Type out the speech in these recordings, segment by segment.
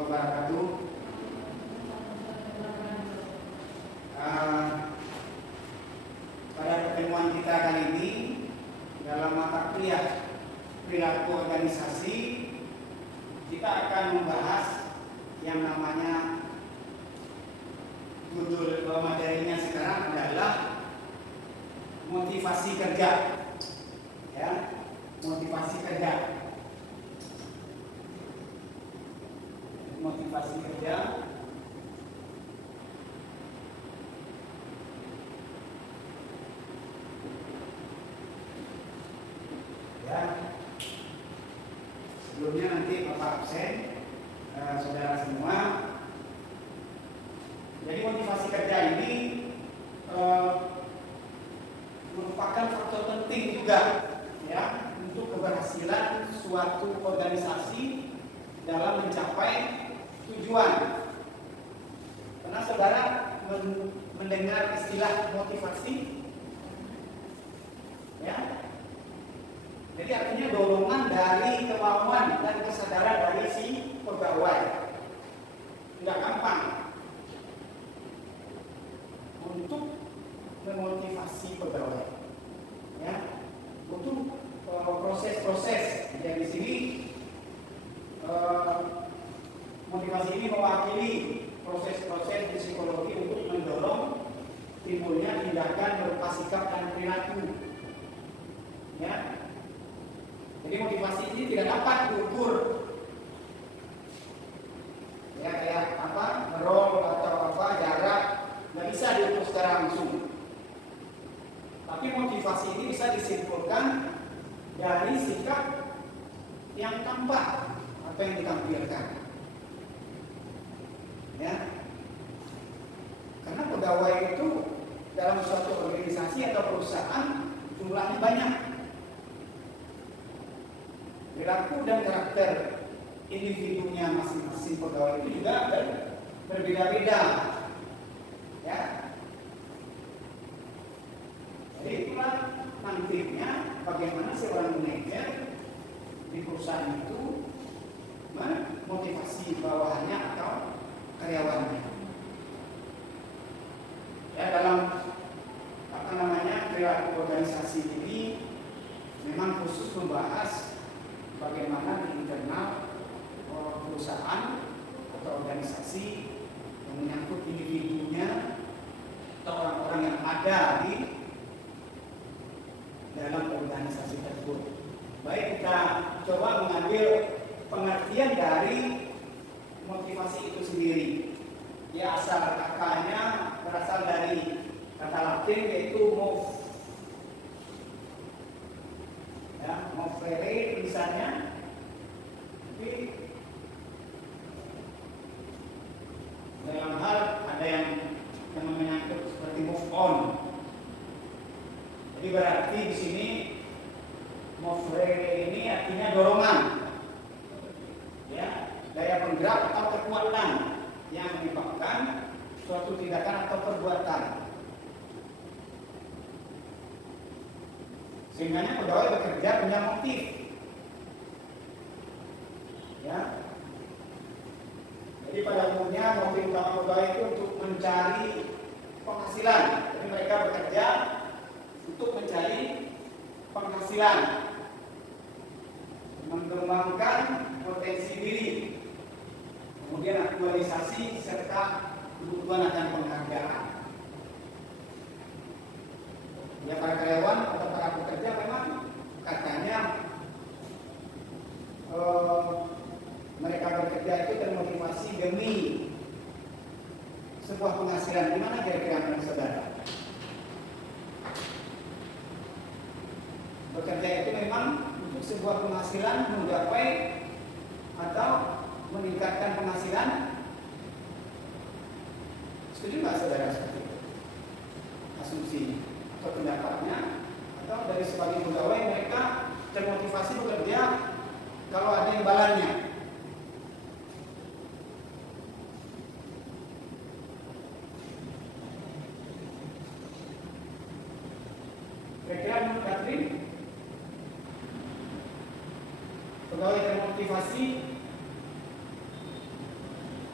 wabarakatuh. Pada pertemuan kita kali ini dalam mata kuliah perilaku organisasi, kita akan membahas yang namanya judul materinya sekarang adalah motivasi kerja. Ya, motivasi kerja. Motivasi kerja. Ya, sebelumnya nanti Bapak absen, saudara semua. Jadi motivasi kerja ini merupakan faktor penting juga, ya, untuk keberhasilan suatu organisasi dalam mencapai tujuan. Karena saudara mendengar istilah motivasi, ya. Jadi artinya dorongan dari kemauan dan kesadaran dari si pegawai. Tidak gampang untuk memotivasi pegawai, ya, untuk proses-proses. Yang di sini motivasi ini mewakili proses-proses psikologi untuk mendorong timbulnya tindakan berupa sikap dan perilaku, ya. Jadi motivasi ini tidak dapat diukur, ya, kayak apa, ngerol atau apa, jarak, nggak bisa diukur secara langsung. Tapi motivasi ini bisa disimpulkan dari sikap yang tampak, apa yang ditampilkan, ya. Karena pegawai itu dalam suatu organisasi atau perusahaan jumlahnya banyak. Perilaku dan karakter individunya masing-masing pegawai itu juga berbeda-beda, ya. Jadi itulah nantinya bagaimana seorang manajer di perusahaan itu memotivasi bawahannya atau karyawannya. Ya, dalam perilaku organisasi ini memang khusus membahas bagaimana di internal perusahaan atau organisasi yang menyangkut individunya atau orang-orang yang ada di dalam organisasi tersebut. Baik, kita coba mengambil pengertian dari motivasi itu sendiri. Ya, asal katanya berasal dari kata Latin yaitu move. Ya, movere tulisannya. Tapi dalam hal ada yang menyangkut seperti move on. Jadi berarti di sini movere ini artinya dorongan, ya, daya penggerak atau kekuatan yang menyebabkan suatu tindakan atau perbuatan. Sehingga pegawai bekerja punya motif, ya. Jadi pada umumnya motif utama pegawai itu untuk mencari penghasilan. Jadi mereka bekerja untuk mencari penghasilan, mengembangkan potensi diri, kemudian aktualisasi serta kebutuhan akan penghargaan. Ya, para karyawan atau para pekerja memang katanya mereka bekerja itu termotivasi demi sebuah penghasilan. Gimana kira-kira menurut saudara? Bekerja itu memang untuk sebuah penghasilan, menggapai atau meningkatkan penghasilan. Setuju nggak saudara seperti itu? Asumsi atau pendapatnya, atau dari sebagian pegawai mereka termotivasi bekerja kalau ada imbalannya. Kira-kira menurut Katrin, pegawai termotivasi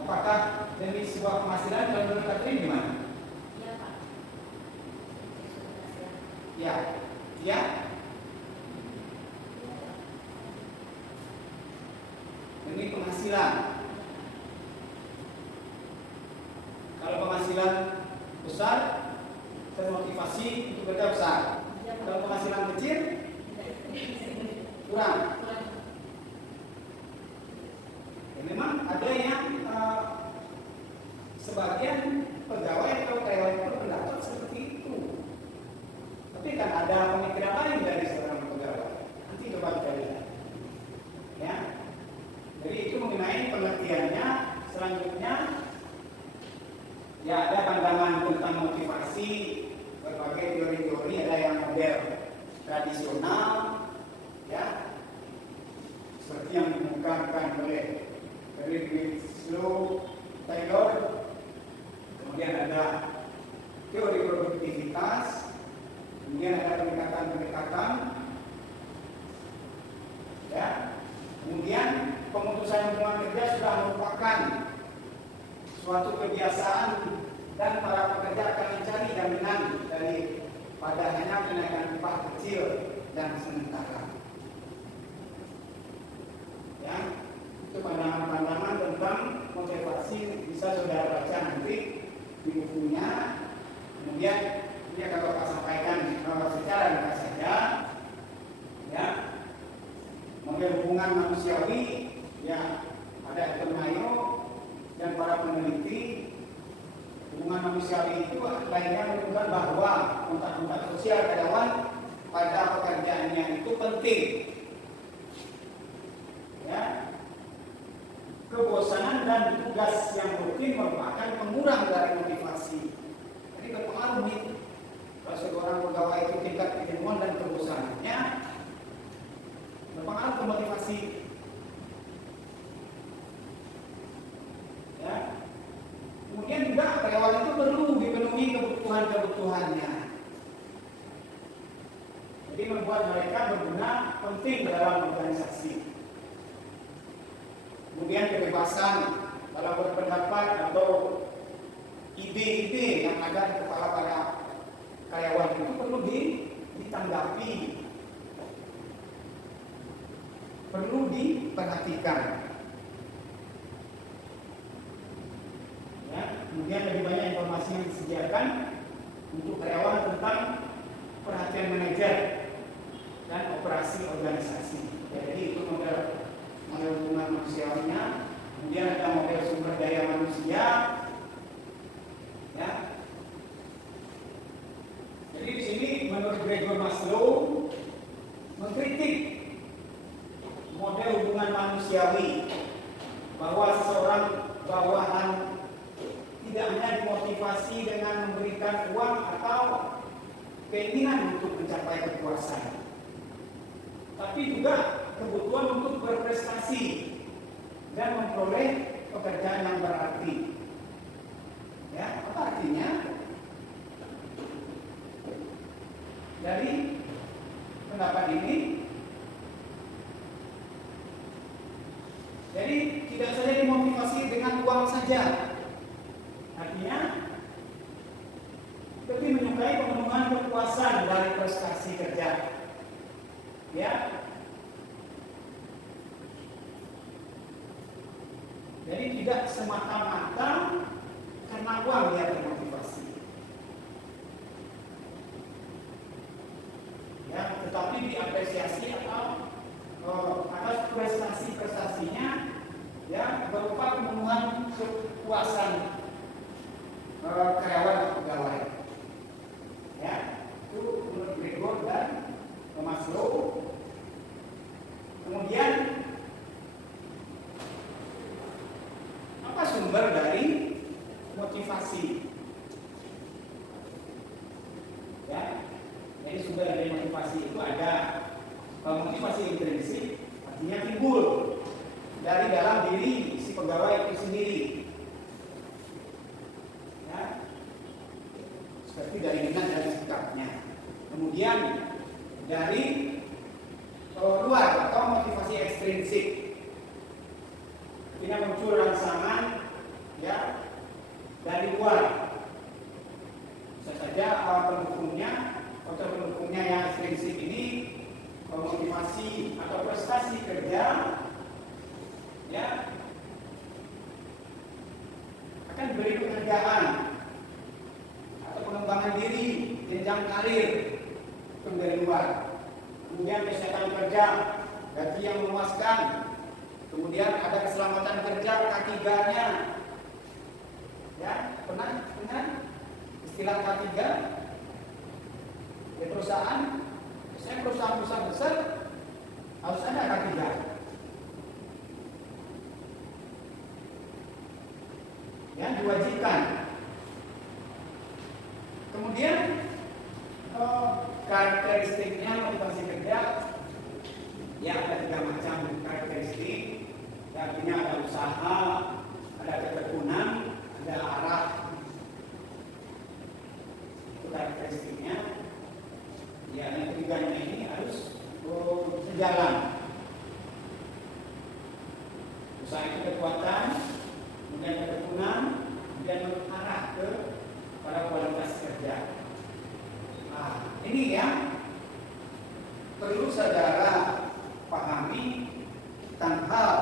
Apakah demi sebuah penghasilan? Kalau menurut Katrin gimana? Iya Pak. Ya, ya. Demi penghasilan. Kalau penghasilan besar, termotivasi untuk kerja besar. Kalau penghasilan kecil, kurang. Ya, memang ada yang sebagian pegawai atau karyawan itu berpendapat seperti itu. Tapi kan ada pemikiran lain dari seorang pegawai. Nanti coba kita lihat. Ya. Jadi itu mengenai pengertiannya. Selanjutnya, ya ada pandangan tentang motivasi, berbagai teori-teori, ada yang model tradisional, ya, seperti yang dikemukakan oleh Frederick Taylor. Kemudian ada teori produktivitas, kemudian ada pendekatan-pendekatan, ya, kemudian pemutusan hubungan kerja sudah merupakan suatu kebiasaan dan para pekerja akan mencari jaminan daripada hanya kenaikan upah kecil dan sementara. Ya, itu pandangan-pandangan tentang motivasi bisa saudara baca nanti di bukunya. Kemudian ini akan Bapak sampaikan secara ringkas saja. Ya, model hubungan manusiawi, ya, ada Dr. Mayo dan para peneliti. Hubungan manusiawi itu lainnya menunjukkan bahwa kontak-kontak sosial karyawan pada pekerjaannya itu penting. Ya, kebosanan dan tugas yang rutin merupakan pengurang dari motivasi. Jadi berpengaruh nih kalau seorang pegawai itu tingkat kejenuhan dan kebosanannya berpengaruh ke motivasi. Ya. Kemudian juga karyawan itu perlu dipenuhi kebutuhan-kebutuhannya. Jadi membuat mereka berguna penting dalam organisasi. Kemudian kebebasan dalam berpendapat atau ide-ide yang ada di kepala para karyawan itu perlu ditanggapi, perlu diperhatikan. Ya, kemudian lebih banyak informasi yang disediakan untuk karyawan tentang perhatian manajer dan operasi organisasi. Jadi itu model hubungan manusiawinya. Kemudian ada model sumber daya manusia. Ya. Jadi di sini menurut Gregor Maslow mengkritik model hubungan manusiawi bahwa seseorang bawahan tidak hanya dimotivasi dengan memberikan uang atau keinginan untuk mencapai kekuasaan, tapi juga kebutuhan untuk berprestasi dan memperoleh pekerjaan yang berarti. Ya, apa artinya? Dari pendapat ini, jadi tidak saja dimotivasi dengan uang saja. Artinya lebih menyukai pemenuhan kepuasan dari prestasi kerja. Ya. Jadi tidak semata-mata karena uang dia termotivasi. Ya, tetapi diapresiasi atau atas prestasi-prestasinya, ya, berupa pemenuhan kepuasan karyawan atau pegawai. Ya, itu menurut Gregor dan Maslow. Kemudian apa sumber dari motivasi? Ya, jadi sumber dari motivasi itu ada motivasi intrinsik, artinya timbul dari dalam diri si pegawai itu sendiri. Ya, seperti dari minat dan sikapnya. Kemudian dari luar atau motivasi ekstrinsik, ketika muncul rangsangan Kemudian ada keselamatan kerja K3-nya. Ya, pernah dengar istilah K3? Di perusahaan, misalnya perusahaan besar harus ada K3. Ya, diwajibkan. Kemudian karakteristiknya motivasi kerja, ya ada 3 macam karakteristik. Ya, artinya ada usaha, ada ketekunan, ada arah. Itu karakteristiknya. Ya, yang ketiganya ini harus sejalan. Usaha itu kekuatan, kemudian ketekunan, kemudian mengarah ke pada kualitas kerja. Nah, ini yang perlu saudara pahami tentang hal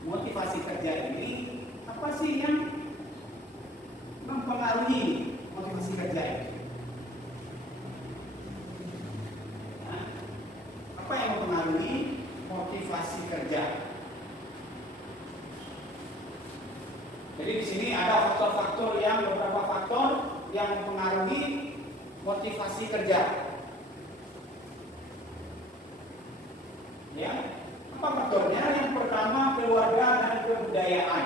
motivasi kerja ini. Apa sih yang mempengaruhi motivasi kerja ini? Nah, apa yang mempengaruhi motivasi kerja? Jadi di sini ada beberapa faktor yang mempengaruhi motivasi kerja. Ya, apa faktornya? Yang pertama keluarga dan kebudayaan.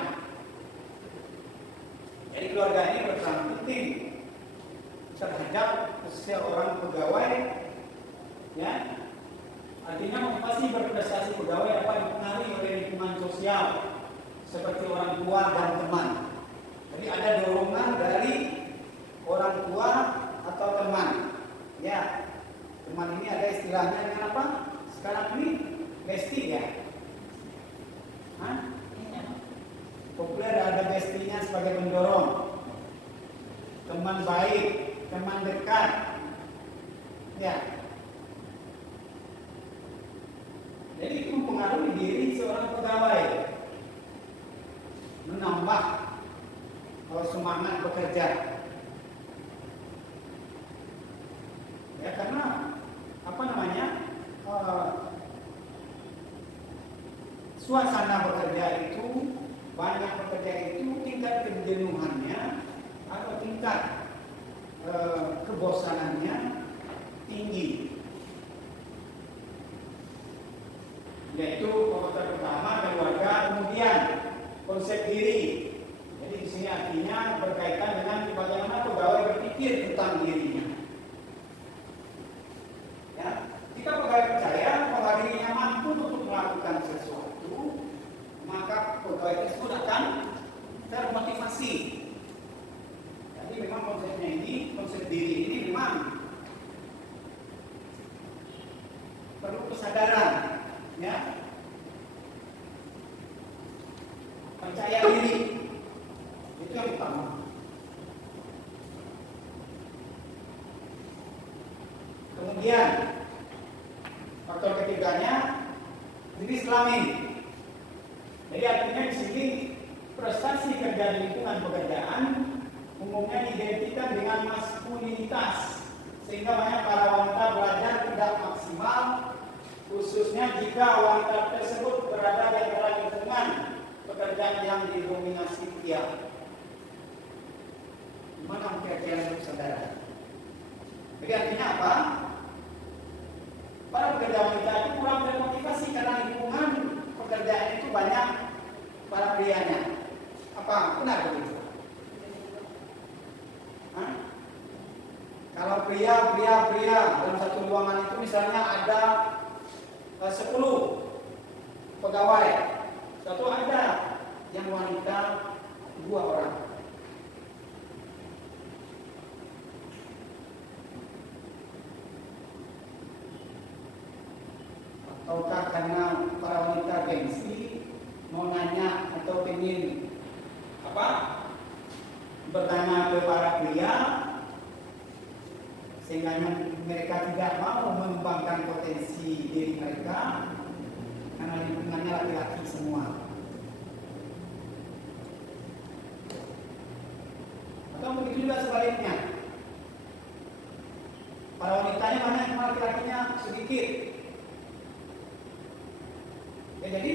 Jadi keluarga ini berperan penting terhadap seorang pegawai. Ya, artinya motivasi berprestasi pegawai dapat dipengaruhi oleh lingkungan sosial seperti orang tua dan teman. Jadi ada dorongan dari orang tua atau teman. Ya, teman ini ada istilahnya dengan apa? Sekarang ini bestie ya. Populer ada bestinya sebagai pendorong. Teman baik, teman dekat. Ya. Jadi itu mempengaruhi diri seorang pegawai. Menambah semangat bekerja. Ya, karena suasana bekerja itu, banyak bekerja itu tingkat kejenuhannya atau tingkat kebosanannya tinggi. Yaitu faktor pertama keluarga, kemudian konsep diri. Jadi di sini artinya berkaitan dengan bagaimana pegawai berpikir tentang dirinya. Ya, jika pegawai percaya bahwa dirinya mampu untuk melakukan sesuatu, maka pegawai tersebut akan termotivasi. Jadi memang konsep diri ini memang perlu kesadaran, ya. Percaya diri itu yang utama. Kemudian faktor ketiganya jenis kelamin. Jadi artinya di sini prestasi kerja di lingkungan pekerjaan umumnya diidentikan dengan maskulinitas, sehingga banyak para wanita belajar tidak maksimal, khususnya jika wanita tersebut berada di antara lingkungan pekerjaan yang didominasi pria. Gimana kira-kira untuk saudara? Jadi artinya apa? Para pekerja wanita itu kurang termotivasi karena lingkungan pekerjaan itu banyak para prianya. Apa? Benar begitu? Kalau pria dalam satu ruangan itu misalnya ada 10 pegawai, satu ada yang wanita 2 orang. Ataukah karena para wanita gengsi mau nanya atau ingin bertanya ke para pria, sehingga mereka tidak mau mengembangkan potensi diri mereka karena lingkungannya laki-laki semua. Atau begitu juga sebaliknya, para wanitanya banyak, laki-lakinya sedikit. Ya, jadi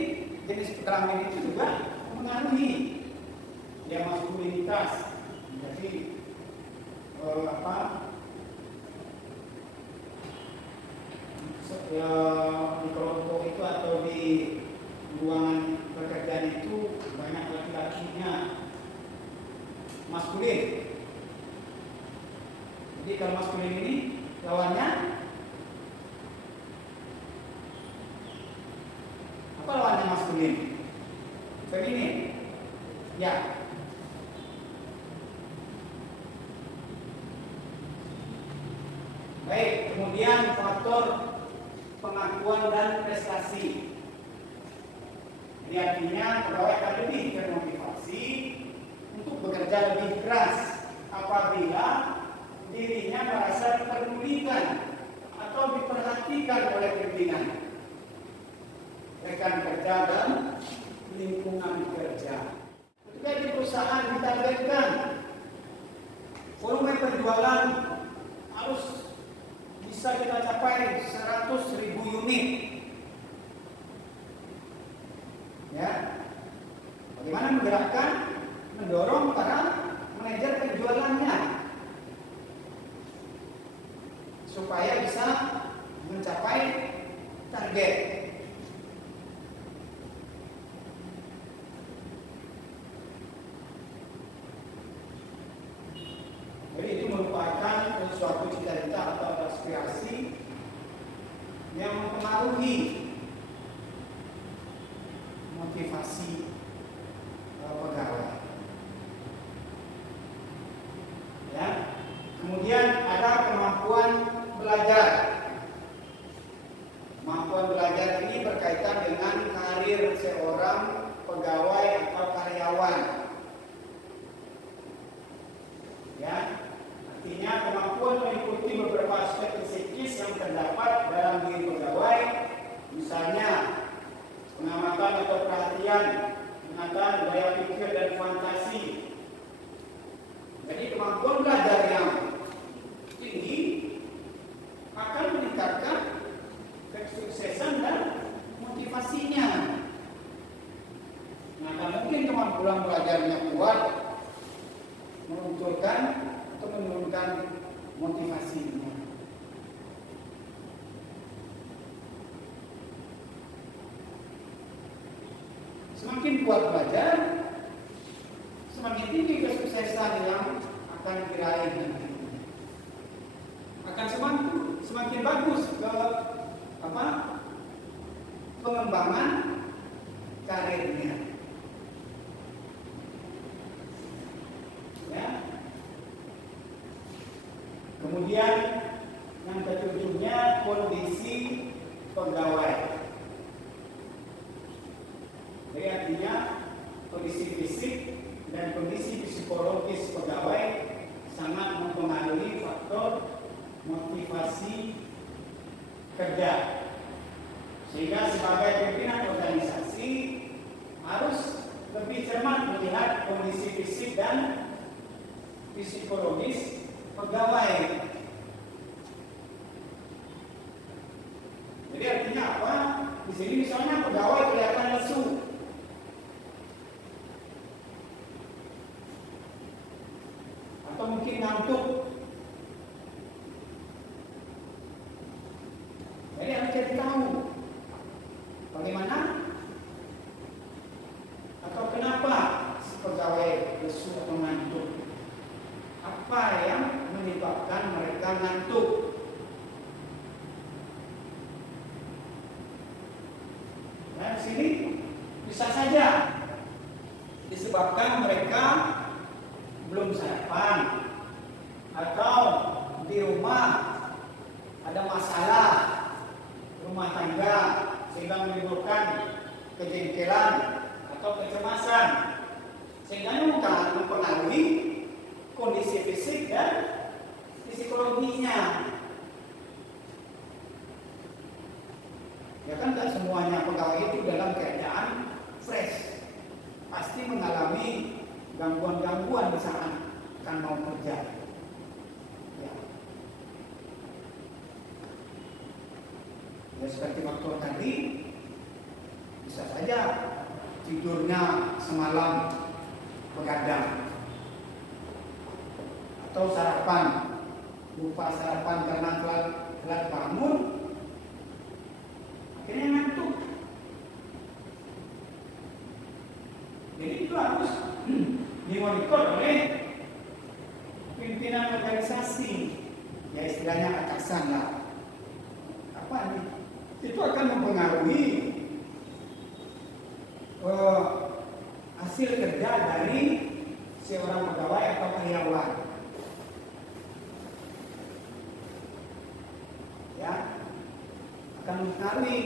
jenis kelamin itu juga mengaruhi dia maskulinitas. Jadi di kelompok itu atau di ruangan pekerjaan itu banyak laki-lakinya, maskulin. Jadi kalau maskulin ini lawannya apa? Lawannya maskulin, feminin. Ya. Baik, kemudian faktor pengakuan dan prestasi. Jadi artinya pegawai akan lebih termotivasi untuk bekerja lebih keras apabila dirinya merasa diperdulikan atau diperhatikan oleh pimpinan, rekan kerja dan lingkungan kerja. Ketika di perusahaan ditargetkan volume penjualan harus bisa kita capai 100.000 unit. Ya, bagaimana menggerakkan, mendorong para manajer penjualannya supaya bisa mencapai target. Jadi itu merupakan suatu cita-cita atau aspirasi yang mempengaruhi motivasi pegawai. Ya. Kemudian ada kemampuan belajar. Kemampuan belajar ini berkaitan dengan karir seorang pegawai atau karyawan. Ya, artinya kemampuan mengikuti beberapa aspek psikis yang terdapat dalam diri pegawai, misalnya pengamatan atau perhatian, pengataan gaya pikir dan fantasi. Jadi kemampuan belajar yang tinggi akan meningkatkan kesuksesan dan motivasinya. Nah, mungkin kemampuan belajarnya kuat menunjukkan atau menurunkan motivasinya. Semakin kuat belajar, semakin tinggi kesuksesan yang akan diraih nantinya. Akan semakin bagus pengembangan karirnya. Ya. Kemudian yang ketujuhnya kondisi pegawai. Jadi artinya kondisi fisik dan kondisi psikologis pegawai sangat mempengaruhi faktor motivasi kerja. Sehingga sebagai pimpinan organisasi harus lebih cermat melihat kondisi fisik dan psikologis pegawai. Jadi artinya apa? Di sini misalnya pegawai kelihatan lesu, atau mungkin ngantuk. Jadi harus cari tahu bagaimana atau kenapa si pegawai lesu atau ngantuk. Apa yang menyebabkan mereka ngantuk? Nah, di sini bisa saja disebabkan mereka belum sarapan atau di rumah ada masalah rumah tangga sehingga menimbulkan kejengkelan atau kecemasan, sehingga mempengaruhi kondisi fisik dan psikologinya. Ya kan, tak semuanya pegawai itu dalam keadaan fresh, pasti mengalami gangguan-gangguan di saat akan mau kerja. Ya. Ya seperti faktor tadi, bisa saja tidurnya semalam begadang, atau sarapan lupa sarapan karena telat bangun, akhirnya ngantuk. Jadi itu harus dimonitor oleh pimpinan organisasi, ya istilahnya atasan lah. Apa nih? Itu akan mempengaruhi hasil kerja dari seorang pegawai atau karyawan. Ya, akan mempengaruhi.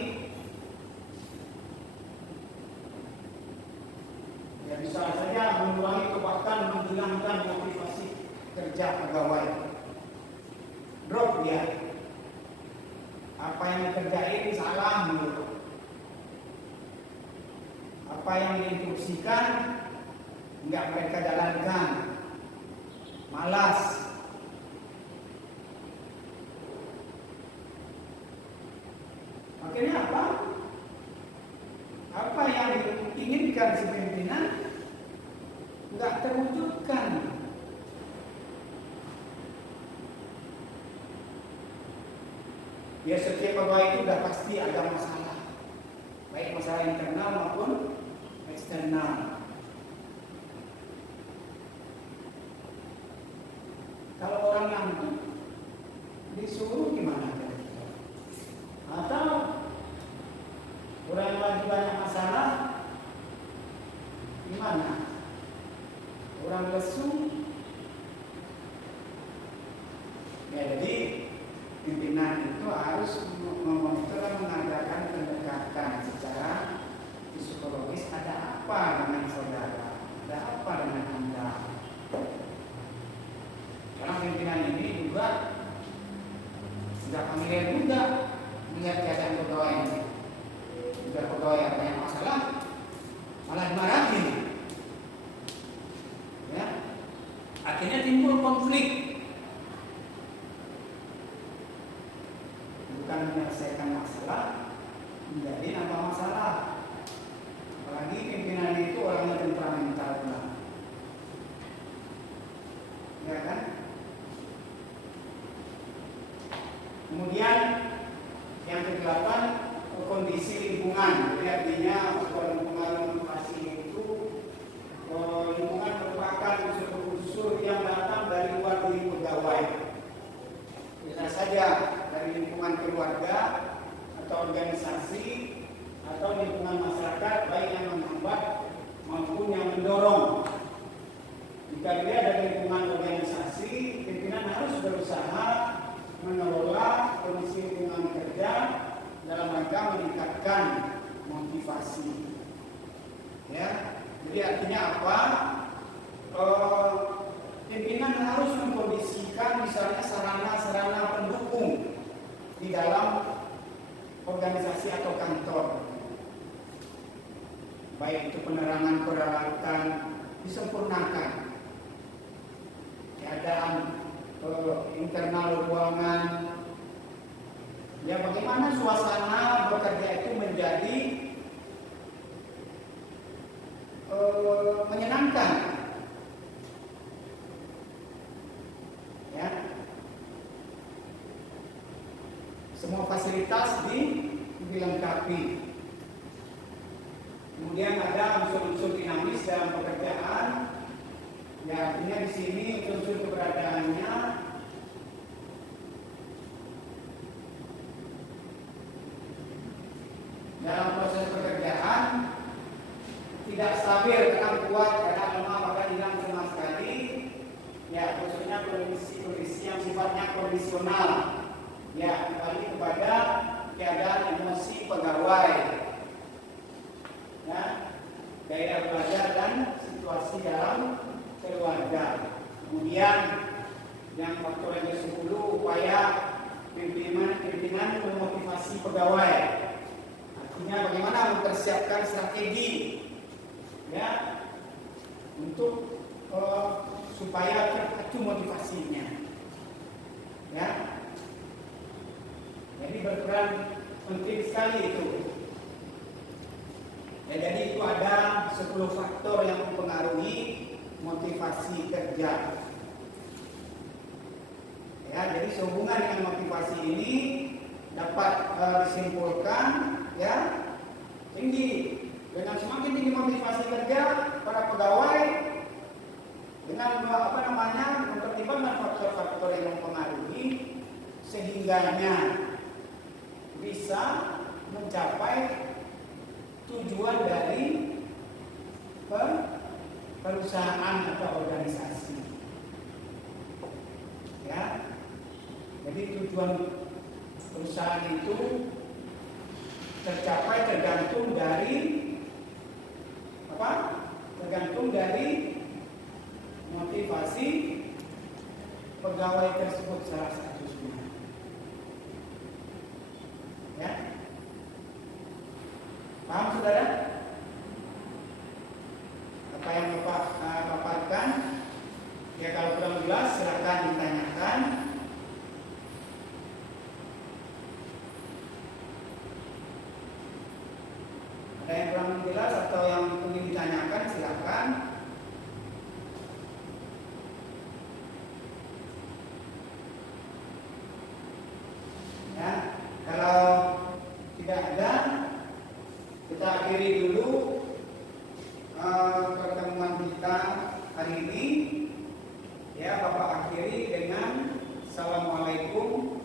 Ya bisa saja mengurangi kebaikan, menghilangkan motivasi kerja pegawai. Drop dia. Apa yang dikerjain salah menurut. Apa yang diinstruksikan enggak mereka jalankan. Malas. Akhirnya apa? Apa yang diinginkan si pimpinan enggak terwujudkan. Ya setiap pegawai itu sudah pasti ada masalah, baik masalah internal maupun eksternal. Kalau orang ngantuk disuruh gimana? Atau orang yang lagi banyak masalah gimana? Orang lesu. Ya jadi pimpinan itu harus memonitor dan mengadakan pendekatan secara psikologis. Ada apa dengan saudara? Ada apa dengan Anda? Karena pimpinan ini juga sudah familiar juga melihat keadaan pegawai ini. Sudah pegawai yang banyak masalah, malah dimarahin. Ya, akhirnya timbul konflik. Bukan menyelesaikan masalah, menjadi nambah masalah. Apalagi pimpinan itu orangnya temperamental pula. Ya kan? Kemudian yang ke-8, kondisi lingkungan. Jadi artinya lingkungan motivasi itu lingkungan merupakan unsur-unsur yang datang dari luar diri pegawai. Bisa saja dari lingkungan keluarga atau organisasi atau lingkungan masyarakat, baik yang menghambat maupun yang mendorong. Jika dia dari lingkungan organisasi, pimpinan harus berusaha mengelola kondisi lingkungan kerja dalam rangka meningkatkan motivasi. Ya, jadi artinya apa? Pimpinan harus mengkondisikan misalnya sarana-sarana pendukung di dalam organisasi atau kantor. Baik itu penerangan peralatan disempurnakan, keadaan internal ruangan. Ya bagaimana suasana bekerja itu menjadi menyenangkan. Ya. Semua fasilitas dilengkapi. Kemudian ada unsur-unsur dinamis dalam pekerjaan. Ya, artinya di sini unsur keberadaannya dalam proses pekerjaan tidak stabil, kadang kuat, kadang lemah, bahkan hilang sama sekali. Ya, khususnya kondisi yang sifatnya kondisional. Ya, kembali kepada keadaan emosi pegawai. Ya, gairah belajar dan situasi dalam keluarga. Kemudian yang faktor yang ke-10, upaya pimpinan memotivasi pegawai. Artinya bagaimana mempersiapkan strategi ya untuk supaya terpacu motivasinya. Ya. Jadi berperan penting sekali itu. Ya, jadi itu ada 10 faktor yang mempengaruhi motivasi kerja. Ya, jadi sehubungan dengan motivasi ini dapat disimpulkan ya tinggi. Dengan semakin tinggi motivasi kerja para pegawai dengan mempertimbangkan faktor-faktor yang mempengaruhi sehingganya bisa mencapai tujuan dari perusahaan atau organisasi. Ya, jadi tujuan perusahaan itu tercapai tergantung dari apa? Tergantung dari motivasi pegawai tersebut salah satunya. Ya, paham saudara? Apa yang Bapak paparkan? Ya, kalau kurang jelas silakan ditanyakan. Ada yang kurang jelas atau yang ingin ditanyakan silakan. Ya, kalau tidak ada, kita akhiri dulu pertemuan kita hari ini. Ya, Bapak akhiri dengan Assalamualaikum